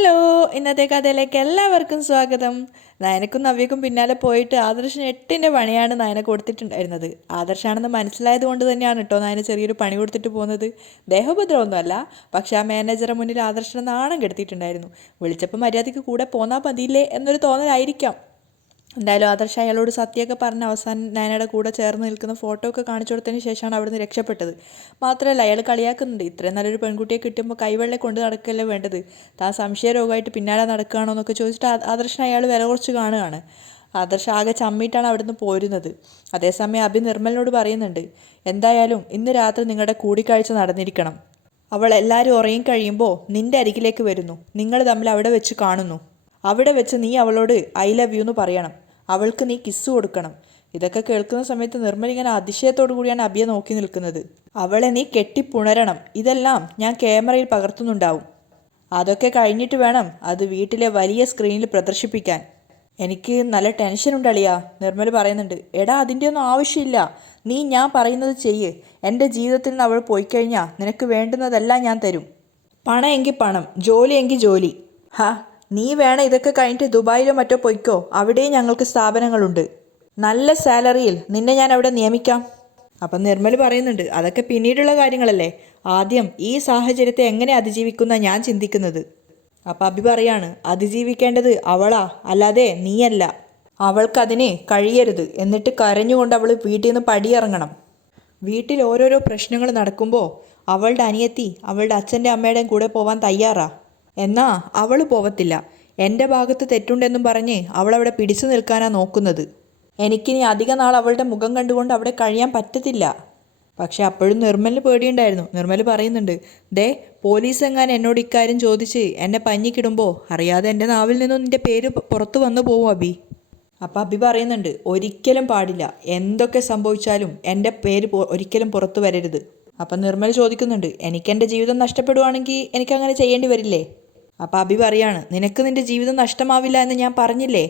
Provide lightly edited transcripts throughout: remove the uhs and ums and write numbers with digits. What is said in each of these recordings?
Hello, ഇന്നത്തെ കഥയിലേക്ക് എല്ലാവർക്കും സ്വാഗതം. നയനക്കും നവ്യക്കും പിന്നാലെ പോയിട്ട് ആദർശിന് 8ന്റെ പണിയാണ് നയന കൊടുത്തിട്ടുണ്ടായിരുന്നത്. ആദർശാണെന്ന് മനസ്സിലായത് കൊണ്ട് തന്നെയാണ് കേട്ടോ നയന ചെറിയൊരു പണി കൊടുത്തിട്ട് പോകുന്നത്. ദേഹോപദ്രവമൊന്നുമല്ല, പക്ഷെ ആ മാനേജറെ മുന്നിൽ ആദർശിനെ നാണം കെടുത്തിയിട്ടുണ്ടായിരുന്നു. വിളിച്ചപ്പോൾ മര്യാദയ്ക്ക് കൂടെ പോന്നാൽ മതിയില്ലേ എന്നൊരു തോന്നലായിരിക്കാം. എന്തായാലും ആദർശ് അയാളോട് സത്യമൊക്കെ പറഞ്ഞ് അവസാനം നയനയുടെ കൂടെ ചേർന്ന് നിൽക്കുന്ന ഫോട്ടോ ഒക്കെ കാണിച്ചു കൊടുത്തതിന് ശേഷമാണ് അവിടുന്ന് രക്ഷപ്പെട്ടത്. മാത്രമല്ല അയാൾ കളിയാക്കുന്നുണ്ട്, ഇത്രയും നല്ലൊരു പെൺകുട്ടിയെ കിട്ടുമ്പോൾ കൈവെള്ളെ കൊണ്ട് നടക്കല്ലേ വേണ്ടത്, താൻ സംശയരോഗമായിട്ട് പിന്നാലെ നടക്കുകയാണോ എന്നൊക്കെ ചോദിച്ചിട്ട് ആദർശിനെ അയാൾ വില കുറച്ച് കാണുകയാണ്. ആദർശ് ആകെ ചമ്മിയിട്ടാണ് അവിടുന്ന് പോരുന്നത്. അതേസമയം അഭി നിർമ്മലിനോട് പറയുന്നുണ്ട്, എന്തായാലും ഇന്ന് രാത്രി നിങ്ങളുടെ കൂടിക്കാഴ്ച നടന്നിരിക്കണം. അവൾ എല്ലാവരും ഉറങ്ങിക്കഴിയുമ്പോൾ നിന്റെ അരികിലേക്ക് വരുന്നു, നിങ്ങൾ തമ്മിൽ അവിടെ വെച്ച് കാണുന്നു. അവിടെ വെച്ച് നീ അവളോട് ഐ ലവ് യു എന്ന് പറയണം, അവൾക്ക് നീ കിസ് കൊടുക്കണം. ഇതൊക്കെ കേൾക്കുന്ന സമയത്ത് നിർമ്മൽ ഇങ്ങനെ അതിശയത്തോടു കൂടിയാണ് അഭിയെ നോക്കി നിൽക്കുന്നത്. അവളെ നീ കെട്ടിപ്പുണരണം, ഇതെല്ലാം ഞാൻ ക്യാമറയിൽ പകർത്തുന്നുണ്ടാവും. അതൊക്കെ കഴിഞ്ഞിട്ട് വേണം അത് വീട്ടിലെ വലിയ സ്ക്രീനിൽ പ്രദർശിപ്പിക്കാൻ. എനിക്ക് നല്ല ടെൻഷനുണ്ട് അളിയാ, നിർമ്മൽ പറയുന്നുണ്ട്. എടാ, അതിൻ്റെ ഒന്നും ആവശ്യമില്ല, നീ ഞാൻ പറയുന്നത് ചെയ്യ്. എൻ്റെ ജീവിതത്തിൽ നിന്ന് അവൾ പോയിക്കഴിഞ്ഞാൽ നിനക്ക് വേണ്ടുന്നതെല്ലാം ഞാൻ തരും. പണം എങ്കിൽ പണം, ജോലി എങ്കിൽ ജോലി. ഹാ, നീ വേണം ഇതൊക്കെ കഴിഞ്ഞിട്ട് ദുബായിലോ മറ്റോ പൊയ്ക്കോ, അവിടെയും ഞങ്ങൾക്ക് സ്ഥാപനങ്ങളുണ്ട്. നല്ല സാലറിയിൽ നിന്നെ ഞാൻ അവിടെ നിയമിക്കാം. അപ്പം നിർമ്മൽ പറയുന്നുണ്ട്, അതൊക്കെ പിന്നീടുള്ള കാര്യങ്ങളല്ലേ, ആദ്യം ഈ സാഹചര്യത്തെ എങ്ങനെ അതിജീവിക്കുന്ന ഞാൻ ചിന്തിക്കുന്നത്. അപ്പം അഭി പറയാണ്, അതിജീവിക്കേണ്ടത് അവളാ, അല്ലാതെ നീയല്ല. അവൾക്കതിന് കഴിയരുത്. എന്നിട്ട് കരഞ്ഞുകൊണ്ട് അവൾ വീട്ടിൽ നിന്ന് പടിയിറങ്ങണം. വീട്ടിൽ ഓരോരോ പ്രശ്നങ്ങൾ നടക്കുമ്പോൾ അവളുടെ അനിയത്തി അവളുടെ അച്ഛൻ്റെ അമ്മയുടെയും കൂടെ പോവാൻ തയ്യാറാ. എന്നാ അവൾ പോവത്തില്ല. എൻ്റെ ഭാഗത്ത് തെറ്റുണ്ടെന്നും പറഞ്ഞ് അവളവിടെ പിടിച്ചു നിൽക്കാനാണ് നോക്കുന്നത്. എനിക്കിനി അധിക നാൾ അവളുടെ മുഖം കണ്ടുകൊണ്ട് അവിടെ കഴിയാൻ പറ്റത്തില്ല. പക്ഷെ അപ്പോഴും നിർമ്മലിന് പേടിയുണ്ടായിരുന്നു. നിർമ്മൽ പറയുന്നുണ്ട്, ദേ, പോലീസ് എങ്ങാനും എന്നോട് ഇക്കാര്യം ചോദിച്ച് എന്നെ പഞ്ഞിക്കിടുമ്പോൾ അറിയാതെ എൻ്റെ നാവിൽ നിന്നും നിൻ്റെ പേര് പുറത്തു വന്നു പോവും അഭി. അപ്പം അഭി പറയുന്നുണ്ട്, ഒരിക്കലും പാടില്ല, എന്തൊക്കെ സംഭവിച്ചാലും എൻ്റെ പേര് ഒരിക്കലും പുറത്തു വരരുത്. അപ്പം നിർമ്മൽ ചോദിക്കുന്നുണ്ട്, എനിക്കെൻ്റെ ജീവിതം നഷ്ടപ്പെടുവാണെങ്കിൽ എനിക്കങ്ങനെ ചെയ്യേണ്ടി വരില്ലേ? അപ്പം അഭി പറയാണ്, നിനക്ക് നിൻ്റെ ജീവിതം നഷ്ടമാവില്ല എന്ന് ഞാൻ പറഞ്ഞില്ലേ,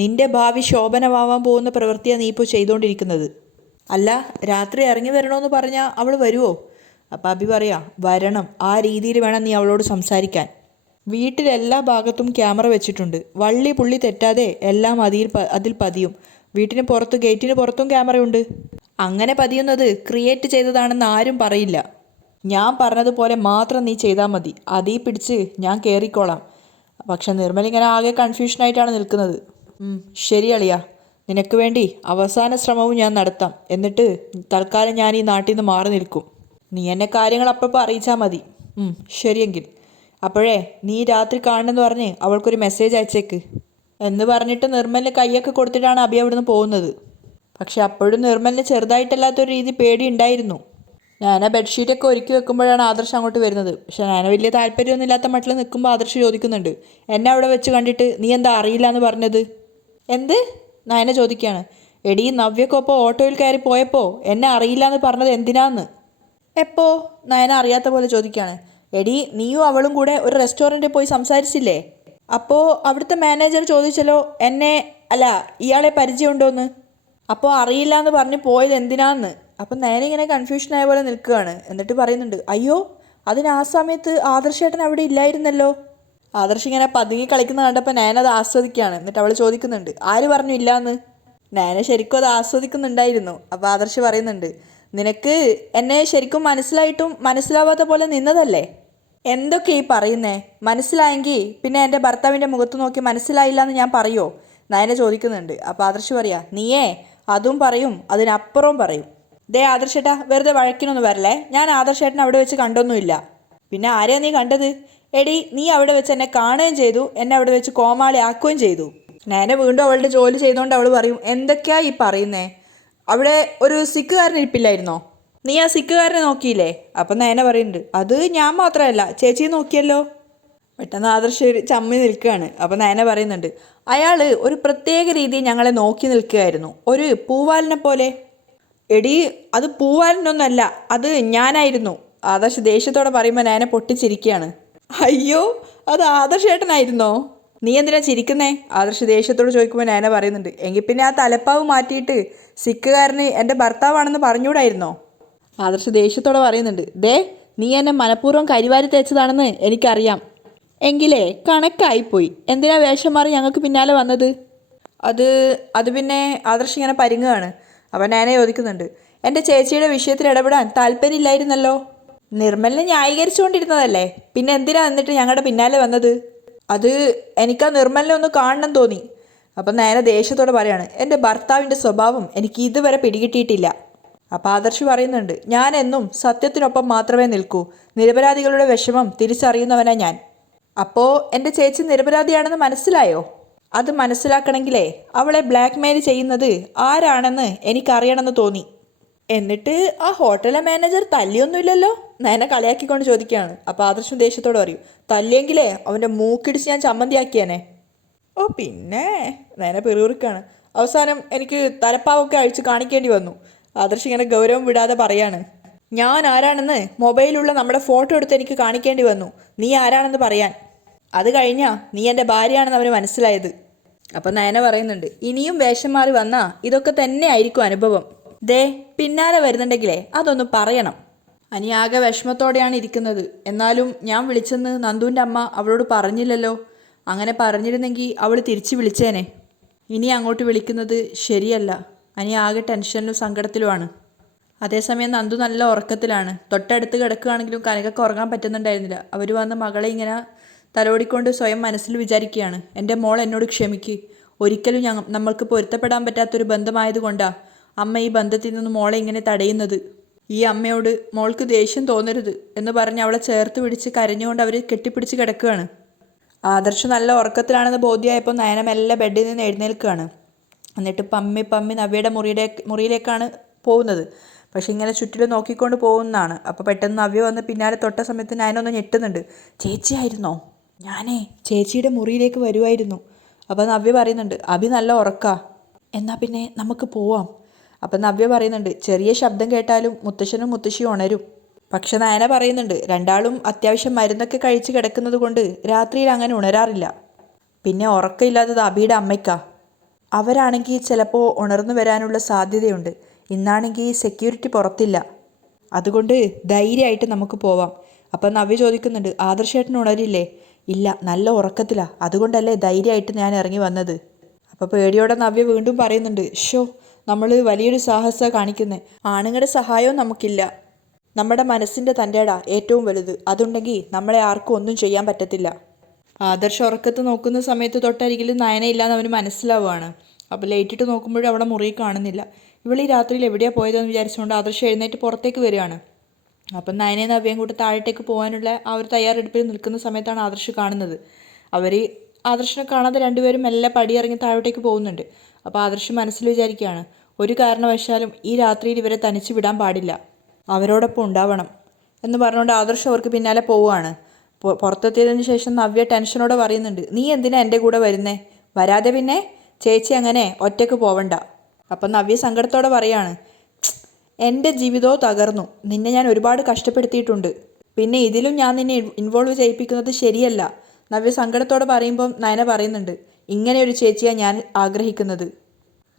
നിൻ്റെ ഭാവി ശോഭനമാവാൻ പോകുന്ന പ്രവൃത്തിയാണ് നീ ഇപ്പോൾ ചെയ്തുകൊണ്ടിരിക്കുന്നത്. അല്ല, രാത്രി ഇറങ്ങി വരണമെന്ന് പറഞ്ഞാൽ അവൾ വരുമോ? അപ്പം അഭി പറയാം, വരണം, ആ രീതിയിൽ വേണം നീ അവളോട് സംസാരിക്കാൻ. വീട്ടിലെല്ലാ ഭാഗത്തും ക്യാമറ വെച്ചിട്ടുണ്ട്, വള്ളി പുള്ളി തെറ്റാതെ എല്ലാം അതിൽ പതിയും. വീട്ടിന് പുറത്ത് ഗേറ്റിന് പുറത്തും ക്യാമറയുണ്ട്. അങ്ങനെ പതിയുന്നത് ക്രിയേറ്റ് ചെയ്തതാണെന്ന് ആരും പറയില്ല. ഞാൻ പറഞ്ഞതുപോലെ മാത്രം നീ ചെയ്താൽ മതി, അതീ പിടിച്ച് ഞാൻ കയറിക്കോളാം. പക്ഷെ നിർമ്മൽ ഇങ്ങനെ ആകെ കൺഫ്യൂഷനായിട്ടാണ് നിൽക്കുന്നത്. ശരി അളിയാ, നിനക്ക് വേണ്ടി അവസാന ശ്രമവും ഞാൻ നടത്താം. എന്നിട്ട് തൽക്കാലം ഞാൻ ഈ നാട്ടിൽ നിന്ന് മാറി നിൽക്കും. നീ എന്നെ കാര്യങ്ങൾ അപ്പോൾ അറിയിച്ചാൽ മതി. ശരിയെങ്കിൽ. അപ്പോഴേ നീ രാത്രി കാണണമെന്ന് പറഞ്ഞ് അവൾക്കൊരു മെസ്സേജ് അയച്ചേക്ക് എന്ന് പറഞ്ഞിട്ട് നിർമ്മലിന് കൈയൊക്കെ കൊടുത്തിട്ടാണ് അഭി അവിടുന്ന് പോകുന്നത്. പക്ഷെ അപ്പോഴും നിർമ്മലിന് ചെറുതായിട്ടല്ലാത്തൊരു രീതി പേടി ഉണ്ടായിരുന്നു. ഞാൻ ആ ബെഡ്ഷീറ്റൊക്കെ ഒരുക്കി വെക്കുമ്പോഴാണ് ആദർശ് അങ്ങോട്ട് വരുന്നത്. പക്ഷെ ഞാൻ വലിയ താല്പര്യമൊന്നും ഇല്ലാത്ത മട്ടിൽ നിൽക്കുമ്പോൾ ആദർശ് ചോദിക്കുന്നുണ്ട്, എന്നെ അവിടെ വെച്ച് കണ്ടിട്ട് നീ എന്താ അറിയില്ല എന്ന് പറഞ്ഞത്? എന്ത്? നയന ചോദിക്കുകയാണ്. എടീ, നവ്യക്കൊപ്പം ഓട്ടോയിൽ കയറി പോയപ്പോൾ എന്നെ അറിയില്ല എന്ന് പറഞ്ഞത് എന്തിനാന്ന്? എപ്പോ? നയന അറിയാത്ത പോലെ ചോദിക്കുകയാണ്. എടീ, നീയും അവളും കൂടെ ഒരു റെസ്റ്റോറൻറ്റിൽ പോയി സംസാരിച്ചില്ലേ? അപ്പോൾ അവിടുത്തെ മാനേജർ ചോദിച്ചല്ലോ എന്നെ, അല്ല ഇയാളെ പരിചയമുണ്ടോയെന്ന്. അപ്പോൾ അറിയില്ല എന്ന് പറഞ്ഞ് പോയത് എന്തിനാന്ന്? അപ്പം നേരെ ഇങ്ങനെ കൺഫ്യൂഷനായ പോലെ നിൽക്കുകയാണ്. എന്നിട്ട് പറയുന്നുണ്ട്, അയ്യോ, അതിന് ആ സമയത്ത് ആദർശേട്ടൻ അവിടെ ഇല്ലായിരുന്നല്ലോ. ആദർശ് ഇങ്ങനെ പതുങ്ങി കളിക്കുന്ന കണ്ടപ്പോൾ നയന അത് ആസ്വദിക്കുകയാണ്. എന്നിട്ട് അവൾ ചോദിക്കുന്നുണ്ട്, ആര് പറഞ്ഞു ഇല്ലയെന്ന്? നയന ശരിക്കും അത് ആസ്വദിക്കുന്നുണ്ടായിരുന്നു. അപ്പോൾ ആദർശ് പറയുന്നുണ്ട്, നിനക്ക് എന്നെ ശരിക്കും മനസ്സിലായിട്ടും മനസ്സിലാവാത്ത പോലെ നിന്നതല്ലേ? എന്തൊക്കെ ഈ പറയുന്നേ? മനസ്സിലായെങ്കിൽ പിന്നെ എൻ്റെ ഭർത്താവിൻ്റെ മുഖത്ത് നോക്കി മനസ്സിലായില്ല എന്ന് ഞാൻ പറയുമോ? നയന ചോദിക്കുന്നുണ്ട്. അപ്പോൾ ആദർശ് പറയാ, നീയേ അതും പറയും അതിനപ്പുറവും പറയും. ദേ ആദർശേട്ടാ, വെറുതെ വഴക്കിനൊന്നും വരല്ലേ, ഞാൻ ആദർശേട്ടൻ അവിടെ വെച്ച് കണ്ടൊന്നുമില്ല. പിന്നെ ആരെയാ നീ കണ്ടത്? എടി, നീ അവിടെ വെച്ച് എന്നെ കാണുകയും ചെയ്തു, എന്നെ അവിടെ വെച്ച് കോമാളി ആക്കുകയും ചെയ്തു. നയന വീണ്ടും അവളുടെ ജോലി ചെയ്തുകൊണ്ട് അവൾ പറയും, എന്തൊക്കെയാ ഈ പറയുന്നേ? അവിടെ ഒരു സിക്കുകാരൻ ഇരിപ്പില്ലായിരുന്നോ? നീ ആ സിക്കുകാരനെ നോക്കിയില്ലേ? അപ്പം നയന പറയുന്നുണ്ട്, അത് ഞാൻ മാത്രമല്ല, ചേച്ചി നോക്കിയല്ലോ. പെട്ടെന്ന് ആദർശ് ചമ്മി നിൽക്കുകയാണ്. അപ്പം നയന പറയുന്നുണ്ട്, അയാൾ ഒരു പ്രത്യേക രീതിയിൽ ഞങ്ങളെ നോക്കി നിൽക്കുകയായിരുന്നു, ഒരു പൂവാലിനെ പോലെ. എടി, അത് പൂവാലിനൊന്നല്ല, അത് ഞാനായിരുന്നു. ആദർശ് ദേഷ്യത്തോടെ പറയുമ്പോൾ നയന പൊട്ടിച്ചിരിക്കുകയാണ്. അയ്യോ, അത് ആദർശേട്ടനായിരുന്നോ? നീ എന്തിനാ ചിരിക്കുന്നേ? ആദർശ് ദേഷ്യത്തോട് ചോദിക്കുമ്പോൾ നയന പറയുന്നുണ്ട്, എങ്കിൽ പിന്നെ ആ തലപ്പാവ് മാറ്റിയിട്ട് സിക്കുകാരന് എൻ്റെ ഭർത്താവാണെന്ന് പറഞ്ഞുകൂടായിരുന്നോ? ആദർശ് ദേഷ്യത്തോടെ പറയുന്നുണ്ട്, ദേ, നീ എന്നെ മനഃപൂർവ്വം കരിവാരി തേച്ചതാണെന്ന് എനിക്കറിയാം. എങ്കിലേ കണക്കായിപ്പോയി. എന്തിനാ വേഷം മാറി ഞങ്ങൾക്ക് പിന്നാലെ വന്നത്? അത് അത് പിന്നെ ആദർശ് ഇങ്ങനെ പരിങ്ങുകയാണ്. അവൻ ഞാനെ ചോദിക്കുന്നുണ്ട്, എൻ്റെ ചേച്ചിയുടെ വിഷയത്തിൽ ഇടപെടാൻ താല്പര്യമില്ലായിരുന്നല്ലോ. നിർമ്മലിനെ ന്യായീകരിച്ചുകൊണ്ടിരുന്നതല്ലേ, പിന്നെ എന്തിനാ എന്നിട്ട് ഞങ്ങളുടെ പിന്നാലെ വന്നത്? അത് എനിക്ക് ആ നിർമ്മലിനെ ഒന്ന് കാണണം തോന്നി. അപ്പം നേരെ ദേഷ്യത്തോടെ പറയാണ്, എൻ്റെ ഭർത്താവിൻ്റെ സ്വഭാവം എനിക്ക് ഇതുവരെ പിടികിട്ടിയിട്ടില്ല. അപ്പം ആദർശ് പറയുന്നുണ്ട്, ഞാൻ എന്നും സത്യത്തിനൊപ്പം മാത്രമേ നിൽക്കൂ. നിരപരാധികളുടെ വിഷമം തിരിച്ചറിയുന്നവനാ ഞാൻ. അപ്പോൾ എൻ്റെ ചേച്ചി നിരപരാധിയാണെന്ന് മനസ്സിലായോ? അത് മനസ്സിലാക്കണമെങ്കിലേ അവളെ ബ്ലാക്ക് മെയിൽ ചെയ്യുന്നത് ആരാണെന്ന് എനിക്കറിയണമെന്ന് തോന്നി. എന്നിട്ട് ആ ഹോട്ടലിലെ മാനേജർ തല്ലിയൊന്നുമില്ലല്ലോ? നയനെ കളിയാക്കിക്കൊണ്ട് ചോദിക്കുകയാണ്. അപ്പോൾ ആദർശം ദേഷ്യത്തോട് പറയും, തല്ലിയെങ്കിലേ അവൻ്റെ മൂക്കിടിച്ച് ഞാൻ ചമ്മന്തിയാക്കിയേനെ. ഓ പിന്നെ നയനെ പെറുപിറുക്കാണ്. അവസാനം എനിക്ക് തലപ്പാവൊക്കെ അഴിച്ച് കാണിക്കേണ്ടി വന്നു. ആദർശ് ഇങ്ങനെ ഗൗരവം വിടാതെ പറയാണ്, ഞാൻ ആരാണെന്ന് മൊബൈലിലുള്ള നമ്മുടെ ഫോട്ടോ എടുത്ത് എനിക്ക് കാണിക്കേണ്ടി വന്നു നീ ആരാണെന്ന് പറയാൻ. അത് കഴിഞ്ഞാ നീ എൻ്റെ ഭാര്യയാണെന്ന് അവന് മനസ്സിലായത്. അപ്പം നയന പറയുന്നുണ്ട്, ഇനിയും വേഷം മാറി വന്നാ ഇതൊക്കെ തന്നെ ആയിരിക്കും അനുഭവം. ദേ പിന്നാലെ വരുന്നുണ്ടെങ്കിലേ അതൊന്ന് പറയണം. അനി ആകെ വിഷമത്തോടെയാണ് ഇരിക്കുന്നത്. എന്നാലും ഞാൻ വിളിച്ചെന്ന് നന്ദുവിൻ്റെ അമ്മ അവളോട് പറഞ്ഞില്ലല്ലോ. അങ്ങനെ പറഞ്ഞിരുന്നെങ്കിൽ അവൾ തിരിച്ച് വിളിച്ചേനെ. ഇനി അങ്ങോട്ട് വിളിക്കുന്നത് ശരിയല്ല. അനി ആകെ ടെൻഷനിലും സങ്കടത്തിലുമാണ്. അതേസമയം നന്ദു നല്ല ഉറക്കത്തിലാണ്. തൊട്ടടുത്ത് കിടക്കുകയാണെങ്കിലും കനകക്ക് ഉറങ്ങാൻ പറ്റുന്നുണ്ടായിരുന്നില്ല. അവർ വന്ന് മകളെ ഇങ്ങനെ തലോടിക്കൊണ്ട് സ്വയം മനസ്സിൽ വിചാരിക്കുകയാണ്, എൻ്റെ മോൾ എന്നോട് ക്ഷമിക്ക്. ഒരിക്കലും നമ്മൾക്ക് പൊരുത്തപ്പെടാൻ പറ്റാത്തൊരു ബന്ധമായതുകൊണ്ടാണ് അമ്മ ഈ ബന്ധത്തിൽ നിന്ന് മോളെ ഇങ്ങനെ തടയുന്നത്. ഈ അമ്മയോട് മോൾക്ക് ദേഷ്യം തോന്നരുത് എന്ന് പറഞ്ഞ് അവളെ ചേർത്ത് പിടിച്ച് കരഞ്ഞുകൊണ്ട് അവർ കെട്ടിപ്പിടിച്ച് കിടക്കുകയാണ്. ആദർശ് നല്ല ഉറക്കത്തിലാണെന്ന് ബോധ്യമായപ്പോൾ നയന മെല്ലെ ബെഡിൽ നിന്ന് എഴുന്നേൽക്കുകയാണ്. എന്നിട്ട് പമ്മി പമ്മി നവ്യയുടെ മുറിയിലേക്കാണ് പോകുന്നത്. പക്ഷെ ഇങ്ങനെ ചുറ്റിലും നോക്കിക്കൊണ്ട് പോകുന്നതാണ്. അപ്പോൾ പെട്ടെന്ന് നവ്യ വന്ന് പിന്നാലെ തൊട്ട സമയത്ത് നയനൊന്ന് ഞെട്ടുന്നുണ്ട്. ചേച്ചിയായിരുന്നോ? ഞാനേ ചേച്ചിയുടെ മുറിയിലേക്ക് വരുമായിരുന്നു. അപ്പോൾ നവ്യ പറയുന്നുണ്ട്, അഭി നല്ല ഉറക്കാ. എന്നാൽ പിന്നെ നമുക്ക് പോവാം. അപ്പം നവ്യ പറയുന്നുണ്ട്, ചെറിയ ശബ്ദം കേട്ടാലും മുത്തശ്ശനും മുത്തശ്ശിയും ഉണരും. പക്ഷെ നയന പറയുന്നുണ്ട്, രണ്ടാളും അത്യാവശ്യം മരുന്നൊക്കെ കഴിച്ച് കിടക്കുന്നത് കൊണ്ട് രാത്രിയിൽ അങ്ങനെ ഉണരാറില്ല. പിന്നെ ഉറക്കമില്ലാത്തത് അബിയുടെ അമ്മയ്ക്കാ. അവരാണെങ്കിൽ ചിലപ്പോൾ ഉണർന്നു വരാനുള്ള സാധ്യതയുണ്ട്. ഇന്നാണെങ്കിൽ സെക്യൂരിറ്റി പുറത്തില്ല. അതുകൊണ്ട് ധൈര്യമായിട്ട് നമുക്ക് പോവാം. അപ്പം നവ്യ ചോദിക്കുന്നുണ്ട്, ആദർശേട്ടന് ഉണരില്ലേ? ഇല്ല, നല്ല ഉറക്കത്തിലാണ്. അതുകൊണ്ടല്ലേ ധൈര്യമായിട്ട് ഞാൻ ഇറങ്ങി വന്നത്. അപ്പോൾ പേടിയോടെ നവ്യ വീണ്ടും പറയുന്നുണ്ട്, ഷോ നമ്മൾ വലിയൊരു സാഹസമാണ് കാണിക്കുന്നത്. ആണുങ്ങളുടെ സഹായവും നമുക്കില്ല. നമ്മുടെ മനസ്സിൻ്റെ തൻ്റെടാ ഏറ്റവും വലുത്. അതുണ്ടെങ്കിൽ നമ്മളെ ആർക്കും ഒന്നും ചെയ്യാൻ പറ്റത്തില്ല. ആദർശ് ഉറക്കത്ത് നോക്കുന്ന സമയത്ത് തൊട്ടരികിൽ നയനയില്ലാന്ന് അവന് മനസ്സിലാവുകയാണ്. അപ്പോൾ ലൈറ്റിട്ട് നോക്കുമ്പോഴും അവിടെ മുറി കാണുന്നില്ല. ഇവളീ രാത്രിയിൽ എവിടെയാണ് പോയതെന്ന് വിചാരിച്ചുകൊണ്ട് ആദർശ് എഴുന്നേറ്റ് പുറത്തേക്ക് വരികയാണ്. അപ്പം നയനയും നവ്യയും കൂട്ടി താഴത്തേക്ക് പോകാനുള്ള ആ ഒരു തയ്യാറെടുപ്പിൽ നിൽക്കുന്ന സമയത്താണ് ആദർശ് കാണുന്നത്. അവർ ആദർശിനെ കാണാതെ രണ്ടുപേരും മെല്ലെ പടിയിറങ്ങി താഴോട്ടേക്ക് പോകുന്നുണ്ട്. അപ്പോൾ ആദർശ് മനസ്സിൽ വിചാരിക്കുകയാണ്, ഒരു കാരണവശാലും ഈ രാത്രിയിൽ ഇവരെ തനിച്ച് വിടാൻ പാടില്ല, അവരോടൊപ്പം ഉണ്ടാവണം എന്ന് പറഞ്ഞുകൊണ്ട് ആദർശ് അവർക്ക് പിന്നാലെ പോവുകയാണ്. പുറത്തെത്തിയതിന് ശേഷം നവ്യ ടെൻഷനോടെ പറയുന്നുണ്ട്, നീ എന്തിനാ എൻ്റെ കൂടെ വരുന്നേ? വരാതെ പിന്നെ ചേച്ചി അങ്ങനെ ഒറ്റയ്ക്ക് പോവണ്ട. അപ്പം നവ്യ സങ്കടത്തോടെ പറയാണ്, എൻ്റെ ജീവിതവും തകർന്നു. നിന്നെ ഞാൻ ഒരുപാട് കഷ്ടപ്പെടുത്തിയിട്ടുണ്ട്. പിന്നെ ഇതിലും ഞാൻ നിന്നെ ഇൻവോൾവ് ചെയ്യിപ്പിക്കുന്നത് ശരിയല്ല. നവ്യ സങ്കടത്തോടെ പറയുമ്പം നയന പറയുന്നുണ്ട്, ഇങ്ങനെ ഒരു ചേച്ചിയാണ് ഞാൻ ആഗ്രഹിക്കുന്നത്.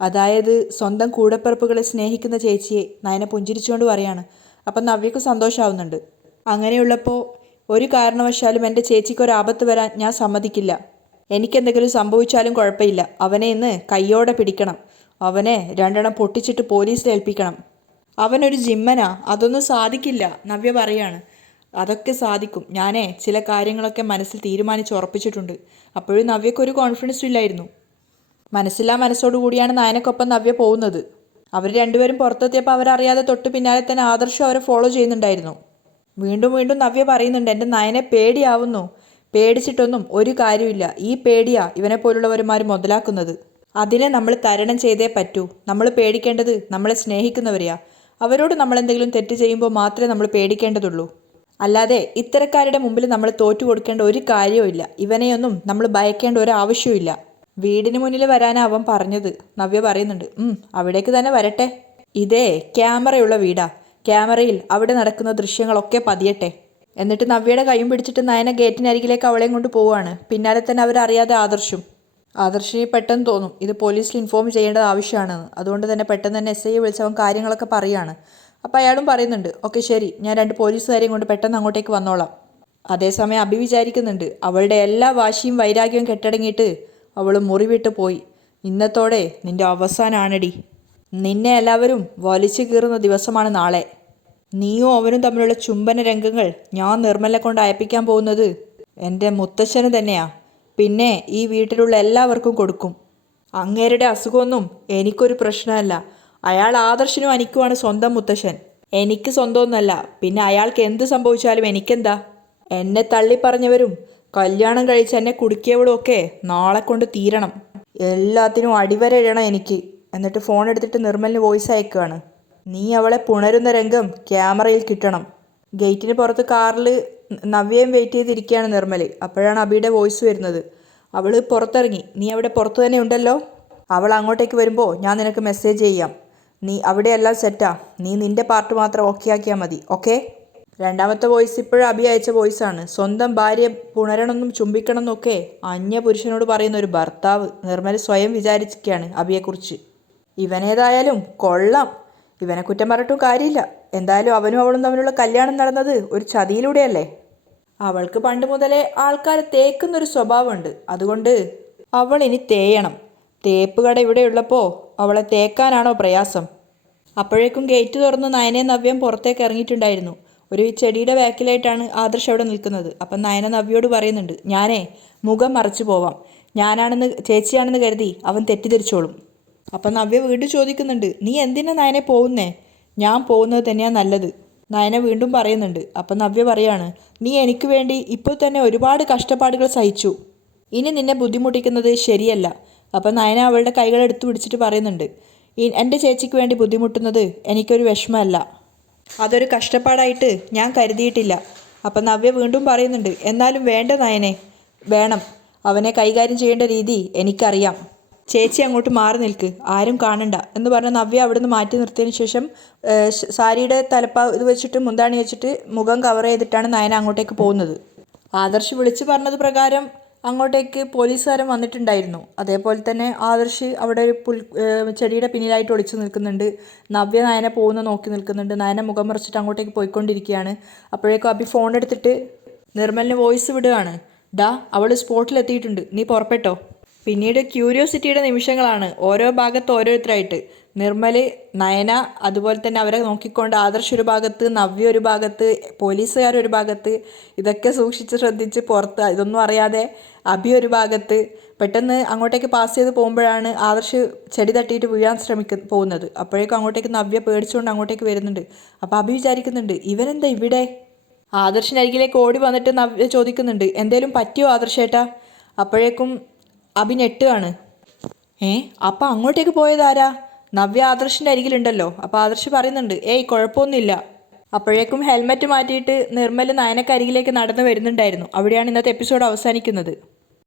അതായത് സ്വന്തം കൂടപ്പിറപ്പുകളെ സ്നേഹിക്കുന്ന ചേച്ചിയെ. നയന പുഞ്ചിരിച്ചുകൊണ്ട് പറയാണ്. അപ്പം നവ്യക്ക് സന്തോഷമാവുന്നുണ്ട്. അങ്ങനെയുള്ളപ്പോൾ ഒരു കാരണവശാലും എൻ്റെ ചേച്ചിക്കൊരാപത്ത് വരാൻ ഞാൻ സമ്മതിക്കില്ല. എനിക്കെന്തെങ്കിലും സംഭവിച്ചാലും കുഴപ്പമില്ല. അവനെ ഇന്ന് കയ്യോടെ പിടിക്കണം. അവനെ രണ്ടെണ്ണം പൊട്ടിച്ചിട്ട് പോലീസിൽ ഏൽപ്പിക്കണം. അവനൊരു ജിമ്മനാ, അതൊന്നും സാധിക്കില്ല. നവ്യ പറയാണ്. അതൊക്കെ സാധിക്കും. ഞാനേ ചില കാര്യങ്ങളൊക്കെ മനസ്സിൽ തീരുമാനിച്ച് ഉറപ്പിച്ചിട്ടുണ്ട്. അപ്പോഴും നവ്യക്കൊരു കോൺഫിഡൻസും ഇല്ലായിരുന്നു. മനസ്സില്ലാ മനസ്സോടുകൂടിയാണ് നയനക്കൊപ്പം നവ്യ പോകുന്നത്. അവർ രണ്ടുപേരും പുറത്തെത്തിയപ്പോൾ അവരറിയാതെ തൊട്ട് പിന്നാലെ തന്നെ ആദർശം അവരെ ഫോളോ ചെയ്യുന്നുണ്ടായിരുന്നു. വീണ്ടും വീണ്ടും നവ്യ പറയുന്നുണ്ട്, എൻ്റെ നയനെ പേടിയാവുന്നു. പേടിച്ചിട്ടൊന്നും ഒരു കാര്യമില്ല. ഈ പേടിയാ ഇവനെ പോലുള്ളവന്മാർ മുതലാക്കുന്നത്. അതിനെ നമ്മൾ തരണം ചെയ്തേ പറ്റൂ. നമ്മൾ പേടിക്കേണ്ടത് നമ്മളെ സ്നേഹിക്കുന്നവരെയാ. അവരോട് നമ്മൾ എന്തെങ്കിലും തെറ്റ് ചെയ്യുമ്പോൾ മാത്രമേ നമ്മൾ പേടിക്കേണ്ടതുള്ളൂ. അല്ലാതെ ഇത്തരക്കാരുടെ മുമ്പിൽ നമ്മൾ തോറ്റു കൊടുക്കേണ്ട ഒരു കാര്യവുമില്ല. ഇവനെയൊന്നും നമ്മൾ ഭയക്കേണ്ട ഒരു ആവശ്യവുമില്ല. വീടിന് മുന്നിൽ വരാനാണ് അവൻ പറഞ്ഞത്. നവ്യ പറയുന്നുണ്ട്, അവിടേക്ക് തന്നെ വരട്ടെ. ഇതേ ക്യാമറയുള്ള വീടാ. ക്യാമറയിൽ അവിടെ നടക്കുന്ന ദൃശ്യങ്ങളൊക്കെ പതിയട്ടെ. എന്നിട്ട് നവ്യയുടെ കൈയും പിടിച്ചിട്ട് നയന ഗേറ്റിനരികിലേക്ക് അവളെയും കൊണ്ട് പോവുകയാണ്. പിന്നാലെ തന്നെ അവരറിയാതെ ആദർശിന് പെട്ടെന്ന് തോന്നും ഇത് പോലീസിൽ ഇൻഫോം ചെയ്യേണ്ടത് ആവശ്യമാണെന്ന്. അതുകൊണ്ട് തന്നെ പെട്ടെന്ന് തന്നെ എസ് ഐയെ വിളിച്ചവൻ കാര്യങ്ങളൊക്കെ പറയുകയാണ്. അപ്പോൾ അയാളും പറയുന്നുണ്ട്, ഓക്കെ ശരി, ഞാൻ 2 പോലീസുകാരെയും കൊണ്ട് പെട്ടെന്ന് അങ്ങോട്ടേക്ക് വന്നോളാം. അതേസമയം അഭി വിചാരിക്കുന്നുണ്ട് അവളുടെ എല്ലാ വാശിയും വൈരാഗ്യവും കെട്ടടങ്ങിയിട്ട് അവൾ മുറിവിട്ട് പോയി. ഇന്നത്തോടെ നിന്റെ അവസാനാണടി. നിന്നെ എല്ലാവരും വലിച്ചു കീറുന്ന ദിവസമാണ് നാളെ. നീയും അവനും തമ്മിലുള്ള ചുംബന രംഗങ്ങൾ ഞാൻ നിർമ്മലെ കൊണ്ട് അയപ്പിക്കാൻ പോകുന്നത് എൻ്റെ മുത്തശ്ശന് തന്നെയാ. പിന്നെ ഈ വീട്ടിലുള്ള എല്ലാവർക്കും കൊടുക്കും. അങ്ങേരുടെ അസുഖമൊന്നും എനിക്കൊരു പ്രശ്നമല്ല. അയാൾ ആദർശിനും അനിക്കുമാണ് സ്വന്തം മുത്തശ്ശൻ. എനിക്ക് സ്വന്തമൊന്നുമല്ല. പിന്നെ അയാൾക്ക് എന്ത് സംഭവിച്ചാലും എനിക്കെന്താ? എന്നെ തള്ളിപ്പറഞ്ഞവരും കല്യാണം കഴിച്ച് എന്നെ കുടുക്കിയവളും ഒക്കെ നാളെ കൊണ്ട് തീരണം. എല്ലാത്തിനും അടിവര ഇടണം എനിക്ക്. എന്നിട്ട് ഫോൺ എടുത്തിട്ട് നിർമ്മലിന് വോയിസ് അയക്കുകയാണ്. നീ അവളെ പുണരുന്ന രംഗം ക്യാമറയിൽ കിട്ടണം. ഗേറ്റിന് പുറത്ത് കാറിൽ നവ്യയും വെയിറ്റ് ചെയ്തിരിക്കുകയാണ് നിർമ്മൽ. അപ്പോഴാണ് അബിയുടെ വോയിസ് വരുന്നത്. അവൾ പുറത്തിറങ്ങി. നീ അവിടെ പുറത്തു തന്നെ ഉണ്ടല്ലോ. അവൾ അങ്ങോട്ടേക്ക് വരുമ്പോൾ ഞാൻ നിനക്ക് മെസ്സേജ് ചെയ്യാം. നീ അവിടെയെല്ലാം സെറ്റാ. നീ നിൻ്റെ പാർട്ട് മാത്രം ഓക്കെ ആക്കിയാൽ മതി. ഓക്കെ. രണ്ടാമത്തെ വോയിസ് ഇപ്പോഴും അബി അയച്ച വോയിസാണ്. സ്വന്തം ഭാര്യ പുണരണമെന്നും ചുംബിക്കണം എന്നൊക്കെ അന്യ പുരുഷനോട് പറയുന്ന ഒരു ഭർത്താവ്. നിർമ്മൽ സ്വയം വിചാരിച്ചിരിക്കുകയാണ് അബിയെക്കുറിച്ച്. ഇവനേതായാലും കൊള്ളാം. ഇവനെ കുറ്റം പറഞ്ഞിട്ടും കാര്യമില്ല. എന്തായാലും അവനും അവളും തമ്മിലുള്ള കല്യാണം നടന്നത് ഒരു ചതിയിലൂടെയല്ലേ. അവൾക്ക് പണ്ട് മുതലേ ആൾക്കാരെ തേക്കുന്നൊരു സ്വഭാവമുണ്ട്. അതുകൊണ്ട് അവൾ ഇനി തേയണം. തേപ്പ് കട ഇവിടെയുള്ളപ്പോൾ അവളെ തേക്കാനാണോ പ്രയാസം? അപ്പോഴേക്കും ഗേറ്റ് തുറന്ന് നയനയും നവ്യയും പുറത്തേക്ക് ഇറങ്ങിയിട്ടുണ്ടായിരുന്നു. ഒരു ചെടിയുടെ ബാക്കിലായിട്ടാണ് ആദർശ് അവിടെ നിൽക്കുന്നത്. അപ്പം നയന നവ്യോട് പറയുന്നുണ്ട്, ഞാനേ മുഖം മറച്ചു പോവാം. ഞാനാണെന്ന് ചേച്ചിയാണെന്ന് കരുതി അവൻ തെറ്റിദ്ധരിച്ചോളും. അപ്പം നവ്യ വീണ്ടും ചോദിക്കുന്നുണ്ട്, നീ എന്തിനാ നയനെ പോകുന്നേ? ഞാൻ പോകുന്നത് തന്നെയാണ് നല്ലത്. നയന വീണ്ടും പറയുന്നുണ്ട്. അപ്പം നവ്യ പറയാണ്, നീ എനിക്ക് വേണ്ടി ഇപ്പോൾ തന്നെ ഒരുപാട് കഷ്ടപ്പാടുകൾ സഹിച്ചു. ഇനി നിന്നെ ബുദ്ധിമുട്ടിക്കുന്നത് ശരിയല്ല. അപ്പം നയന അവളുടെ കൈകൾ എടുത്തു പിടിച്ചിട്ട് പറയുന്നുണ്ട്, എൻ്റെ ചേച്ചിക്ക് വേണ്ടി ബുദ്ധിമുട്ടുന്നത് എനിക്കൊരു വിഷമമല്ല. അതൊരു കഷ്ടപ്പാടായിട്ട് ഞാൻ കരുതിയിട്ടില്ല. അപ്പം നവ്യ വീണ്ടും പറയുന്നുണ്ട്, എന്നാലും വേണ്ട നയനെ, വേണം. അവനെ കൈകാര്യം ചെയ്യേണ്ട രീതി എനിക്കറിയാം. ചേച്ചി അങ്ങോട്ട് മാറി നിൽക്ക്, ആരും കാണണ്ട എന്ന് പറഞ്ഞ നവ്യ അവിടുന്ന് മാറ്റി നിർത്തിയതിന് ശേഷം സാരിയുടെ ഇത് വെച്ചിട്ട് മുന്താണി വെച്ചിട്ട് മുഖം കവർ ചെയ്തിട്ടാണ് നയന അങ്ങോട്ടേക്ക് പോകുന്നത്. ആദർശ് വിളിച്ചു പറഞ്ഞത് പ്രകാരം അങ്ങോട്ടേക്ക് പോലീസുകാരൻ വന്നിട്ടുണ്ടായിരുന്നു. അതേപോലെ തന്നെ ആദർശ് അവിടെ ഒരു ചെടിയുടെ പിന്നിലായിട്ട് ഒളിച്ചു നിൽക്കുന്നുണ്ട്. നവ്യ നയനെ പോകുന്ന നോക്കി നിൽക്കുന്നുണ്ട്. നയന മുഖം മറിച്ചിട്ട് അങ്ങോട്ടേക്ക് പോയിക്കൊണ്ടിരിക്കുകയാണ്. അപ്പോഴേക്കും അഭി ഫോൺ എടുത്തിട്ട് നിർമ്മലിന് വോയിസ് വിടുകയാണ്. ഡാ, അവൾ സ്പോട്ടിലെത്തിയിട്ടുണ്ട്, നീ പുറപ്പെട്ടോ. പിന്നീട് ക്യൂരിയോസിറ്റിയുടെ നിമിഷങ്ങളാണ്. ഓരോ ഭാഗത്ത് ഓരോരുത്തരായിട്ട് നിർമ്മൽ, നയന, അതുപോലെ തന്നെ അവരെ നോക്കിക്കൊണ്ട് ആദർശ് ഒരു ഭാഗത്ത്, നവ്യ ഒരു ഭാഗത്ത്, പോലീസുകാരൊരു ഭാഗത്ത്. ഇതൊക്കെ സൂക്ഷിച്ച് ശ്രദ്ധിച്ച് പുറത്ത് ഇതൊന്നും അറിയാതെ അഭി ഒരു ഭാഗത്ത്. പെട്ടെന്ന് അങ്ങോട്ടേക്ക് പാസ് ചെയ്ത് പോകുമ്പോഴാണ് ആദർശ് ചെടി തട്ടിയിട്ട് വീഴാൻ പോകുന്നത്. അപ്പോഴേക്കും അങ്ങോട്ടേക്ക് നവ്യ പേടിച്ചുകൊണ്ട് അങ്ങോട്ടേക്ക് വരുന്നുണ്ട്. അപ്പോൾ അഭി വിചാരിക്കുന്നുണ്ട്, ഇവനെന്താ ഇവിടെ? ആദർശിൻ്റെ അരികിലേക്ക് ഓടി വന്നിട്ട് നവ്യ ചോദിക്കുന്നുണ്ട്, എന്തേലും പറ്റിയോ ആദർശേട്ടാ? അപ്പോഴേക്കും അഭി ഞെട്ടുകയാണ്. അപ്പം അങ്ങോട്ടേക്ക് പോയതാരാ? നവ്യ ആദർശിൻ്റെ അരികിലുണ്ടല്ലോ. അപ്പോൾ ആദർശ് പറയുന്നുണ്ട്, ഏയ് കുഴപ്പമൊന്നുമില്ല. അപ്പോഴേക്കും ഹെൽമെറ്റ് മാറ്റിയിട്ട് നിർമ്മൽ നയനക്കരികിലേക്ക് നടന്നു വരുന്നുണ്ടായിരുന്നു. അവിടെയാണ് ഇന്നത്തെ എപ്പിസോഡ് അവസാനിക്കുന്നത്.